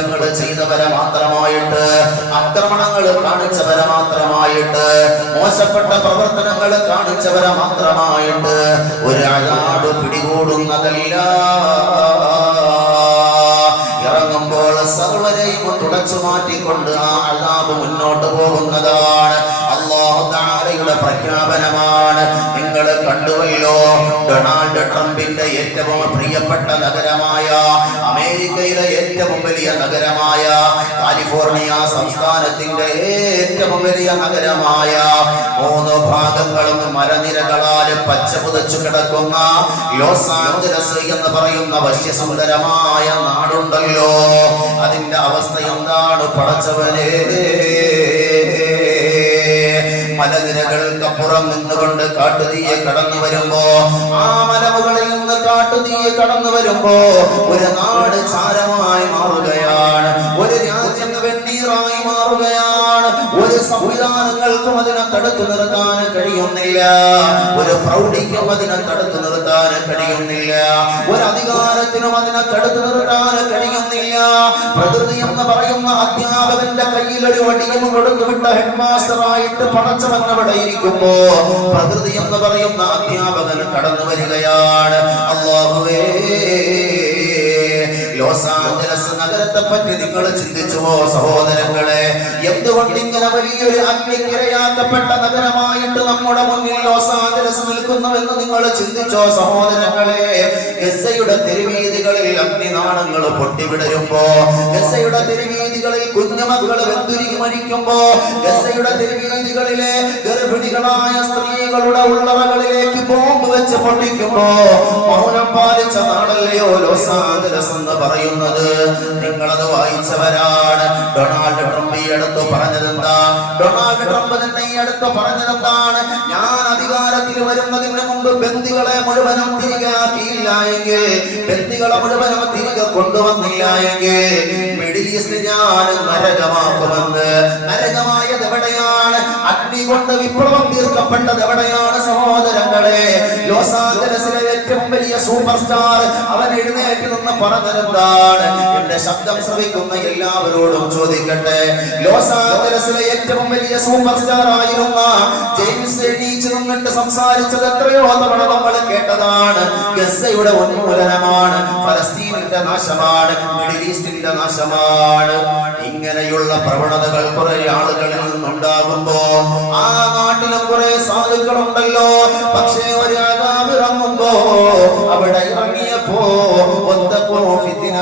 കുറ്റങ്ങൾ ചെയ്തവരെ മാത്രമായിട്ട് ആക്രമണങ്ങൾ കാണിച്ചവരെ മാത്രമായിട്ട് മോശപ്പെട്ട പ്രവർത്തനങ്ങൾ കാണിച്ചവരെ മാത്രമായിട്ട് ഒരു പിടികൂടുന്നതല്ല സർവരെയും തുടച്ചു മാറ്റിക്കൊണ്ട് ആ അഴാബ് മുന്നോട്ട് പോകുന്നതാണ്. അള്ളാഹുദാരയുടെ പ്രഖ്യാപനമാണ്. നിങ്ങൾ കണ്ടുവല്ലോ ഡൊണാൾഡ് ട്രംപിന്റെ ഏറ്റവും പ്രിയപ്പെട്ട നഗരമായ അമേരിക്കയിലെ ഏറ്റവും വലിയ നഗരമായ കാലിഫോർണിയ സംസ്ഥാനത്തിന്റെ ഏറ്റവും വലിയ നഗരമായ മൂന്ന് ഭാഗങ്ങളും മലനിരകളാൽ പച്ച പുതച്ചു കിടക്കുന്ന ലോസ് ആഞ്ചലസ് എന്ന് പറയുന്ന വശ്യസുന്ദരമായ നാടുണ്ടല്ലോ. അതിന്റെ അവസ്ഥ എന്താണ് പടച്ചവനേ? മലനിരകൾക്കപ്പുറം നിന്നുകൊണ്ട് കാട്ടുതീയെ കടന്നു വരുമ്പോ ആ മലമുകളിൽ നിന്ന് കാട്ടുതീയെ കടന്നു വരുമ്പോ ഒരു നാട് ചാരമായി മാറുകയാണ്. ഒരു രാജ്യം വെണ്ണീറായി മാറുകയാണ്. ഒരു സംവിധാനങ്ങൾക്കും അതിനെ തടുത്തു നിർത്താൻ കഴിയുന്നില്ല. ഒരു പ്രൗഢിക്കും അതിനെ തടുത്തു നിർത്താൻ കഴിയുന്നില്ല. ഒരു അധികാരത്തിനും അതിനെ തടുത്തു നിർത്താൻ കഴിയുന്നില്ല. പ്രകൃതി എന്ന് പറയുന്ന അധ്യാപകന്റെ ഇരിക്കുമ്പോ പ്രകൃതി എന്ന് പറയുന്ന അധ്യാപകൻ കടന്നു വരികയാണ്. അള്ളാഹുവേ നഗരത്തെ പറ്റി നിങ്ങൾ ചിന്തിച്ചുവോ സഹോദരങ്ങളെ? എന്തുകൊണ്ട് ഇങ്ങനെ വലിയൊരു അഗ്നിക്കിരയാക്കപ്പെട്ട നഗരമായിട്ട് നമ്മുടെ മുന്നിൽ നിൽക്കുന്നുവെന്ന് നിങ്ങൾ ചിന്തിച്ചോ സഹോദരങ്ങളെ? എസ്ഐയുടെ തെരുവീതികളിൽ അഗ്നിനാളങ്ങൾ പൊട്ടിവിടരുമ്പോ ഗസയുടെ തെരുവീതികളിൽ കുഞ്ഞുമക്കൾ വെന്തുരുകി മരിക്കുമ്പോ ഗസയുടെ തെരുവീതികളിലെ ഗർഭിണികളായ സ്ത്രീകളുടെ ഉള്ളറകളിലേക്ക് ബോംബ് വെച്ച് പൊട്ടിക്കുമ്പോ മൗനം പാലിച്ച നാടല്ലയോ ലോസാഞ്ചലസ് എന്ന് പറയുന്നത്? നിങ്ങളത് വായിച്ചവരാണ്. ഡൊണാൾഡ് ട്രംപ് ഈ അടുത്ത് പറഞ്ഞതെന്താ? ഡൊണാൾഡ് ട്രംപ് തന്നെ ഈ അടുത്ത് പറഞ്ഞതെന്താണ്? ഞാൻ അധികാരത്തിൽ വരുന്നതിന് മുമ്പ് ബന്ദികളെ മുഴുവനും തിരികെ ആക്കിയില്ല എങ്കിൽ ബന്ദികളെ മുഴുവനും തിരികെ കൊണ്ടുവന്നില്ല എങ്കിൽ മിഡിൽ ഈസ്റ്റ് ഞാൻ നരകമാക്കുമെന്ന് നരകമായത് എവിടെയാണ്? അഗ്നി കൊണ്ട് വിപ്ലവം തീർക്കപ്പെട്ടത് എവിടെയാണ് സഹോദരങ്ങളെ? ലോസ് ഏറ്റവും വലിയ സൂപ്പർ സ്റ്റാർ അവൻ എഴുന്നേറ്റ് നിന്ന് പറഞ്ഞതെന്താണ്? എന്റെ ശബ്ദം ശ്രവിക്കുന്ന എല്ലാവരോടും ചോദിക്കട്ടെ. ലോസ് ഏറ്റവും വലിയ സൂപ്പർ സ്റ്റാർ ആയിരുന്ന ജെയിംസ് എണീച്ച് നിന്നിട്ട് സംസാരിച്ചത് എത്രയോ തവണ നമ്മൾ കേട്ടതാണ്. ഗസയുടെ ഉന്മൂലനമാണ്. ഫലസ്തീനിന്റെ നാശമാണ്. മിഡിൽ ഈസ്റ്റിന്റെ നാശമാണ്. ഇങ്ങനെയുള്ള പ്രവണതകൾ കുറെ ആളുകളിൽ നിന്നുണ്ടാകുമ്പോ ആ നാട്ടിലും കുറെ സാധുക്കളുണ്ടല്ലോ. പക്ഷേ ഒരു ആകാമിറങ്ങുമ്പോ അവിടെ ഇറങ്ങിയപ്പോ ഒത്തക്കോ ഫിത്തിന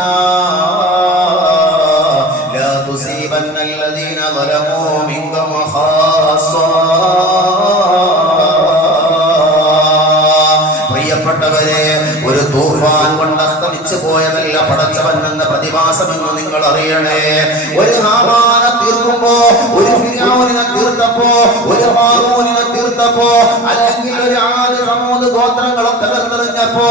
എന്ന പ്രതിഭാസമെന്ന് നിങ്ങൾ അറിയണേ. ഒരു ഹാമാനെ തീർക്കുമ്പോ ഒരു തീർത്തപ്പോ ഒരു തീർത്തപ്പോ അല്ലെങ്കിൽ ഒരു ആദ്യ സമൂത് ഗോത്രങ്ങളെ തകർത്തെറിഞ്ഞപ്പോ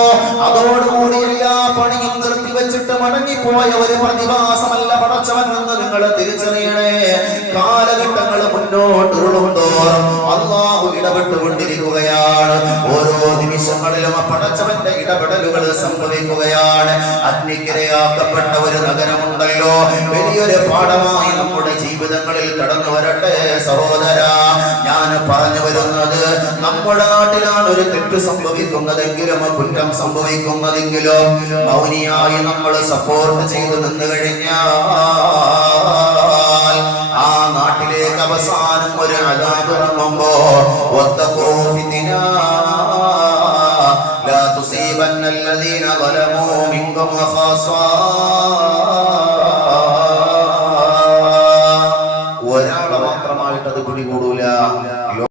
അതോടുകൂടി എല്ലാ പണിയും നിർത്തി വെച്ചിട്ട് മടങ്ങിപ്പോയ ഒരു പ്രതിഭാസമല്ല പടച്ചവൻ എന്ന് നിങ്ങൾ തിരിച്ചറിയണേ. കാലഘട്ടങ്ങൾ മുന്നോട്ട് ഉരുളുന്തോറും അള്ളാഹു ഇടപെട്ടുകൊണ്ടിരിക്കുകയാണ്. ഓരോ നിമിഷങ്ങളിലും പടച്ചവന്റെ ഇടപെടലുകൾ സംഭവിക്കുകയാണ്. അഗ്നിക്കിരയാക്കപ്പെട്ട ഒരു നഗരമുണ്ടല്ലോ. വലിയൊരു പാഠമായി നമ്മുടെ ജീവിതങ്ങളിൽ കടന്നു വരട്ടെ സഹോദര. ഞാൻ പറഞ്ഞു വരുന്നത് നമ്മുടെ നാട്ടിലാണ് ഒരു തെറ്റ് സംഭവിക്കുന്നതെങ്കിലും കുറ്റം സംഭവിക്കുന്നതെങ്കിലും മൗനിയായി നമ്മൾ സപ്പോർട്ട് ചെയ്തു നിന്ന് കഴിഞ്ഞാൽ ആ നാട്ടിലേക്ക് അവസാനം ഒരു അതാപിറങ്ങുമ്പോ ഒത്ത കോഫിനാ الذين ظلموا منكم خاصة